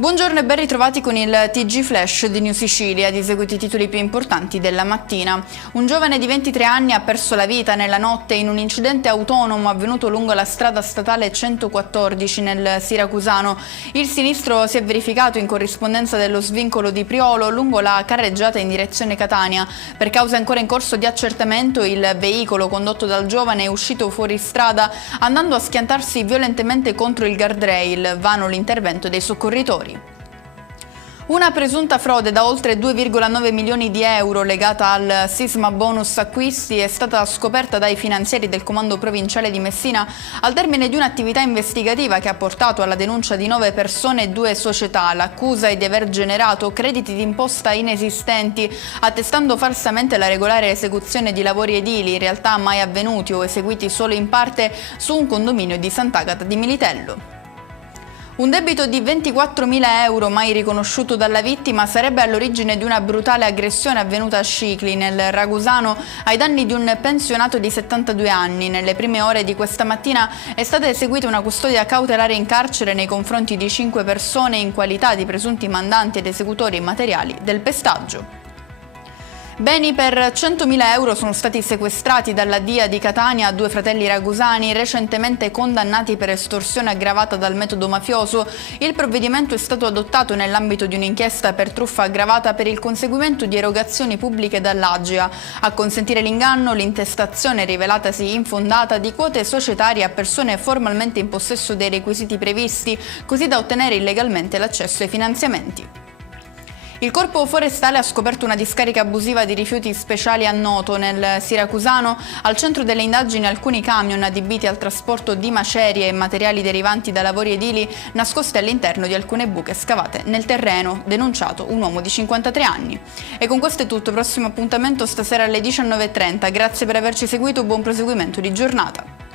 Buongiorno e ben ritrovati con il TG Flash di New Sicilia, di seguito i titoli più importanti della mattina. Un giovane di 23 anni ha perso la vita nella notte in un incidente autonomo avvenuto lungo la strada statale 114 nel Siracusano. Il sinistro si è verificato in corrispondenza dello svincolo di Priolo lungo la carreggiata in direzione Catania. Per cause ancora in corso di accertamento, il veicolo condotto dal giovane è uscito fuori strada andando a schiantarsi violentemente contro il guardrail, vano l'intervento dei soccorritori. Una presunta frode da oltre 2,9 milioni di euro legata al sisma bonus acquisti è stata scoperta dai finanzieri del Comando Provinciale di Messina al termine di un'attività investigativa che ha portato alla denuncia di 9 persone e 2 società. L'accusa è di aver generato crediti d'imposta inesistenti, attestando falsamente la regolare esecuzione di lavori edili, in realtà mai avvenuti o eseguiti solo in parte su un condominio di Sant'Agata di Militello. Un debito di 24.000 euro mai riconosciuto dalla vittima sarebbe all'origine di una brutale aggressione avvenuta a Scicli, nel Ragusano, ai danni di un pensionato di 72 anni. Nelle prime ore di questa mattina è stata eseguita una custodia cautelare in carcere nei confronti di 5 persone in qualità di presunti mandanti ed esecutori materiali del pestaggio. Beni per 100.000 euro sono stati sequestrati dalla DIA di Catania a 2 fratelli ragusani recentemente condannati per estorsione aggravata dal metodo mafioso. Il provvedimento è stato adottato nell'ambito di un'inchiesta per truffa aggravata per il conseguimento di erogazioni pubbliche dall'Agea. A consentire l'inganno, l'intestazione rivelatasi infondata di quote societarie a persone formalmente in possesso dei requisiti previsti, così da ottenere illegalmente l'accesso ai finanziamenti. Il Corpo Forestale ha scoperto una discarica abusiva di rifiuti speciali a Noto, nel Siracusano. Al centro delle indagini alcuni camion adibiti al trasporto di macerie e materiali derivanti da lavori edili nascosti all'interno di alcune buche scavate nel terreno, denunciato un uomo di 53 anni. E con questo è tutto, prossimo appuntamento stasera alle 19:30. Grazie per averci seguito, buon proseguimento di giornata.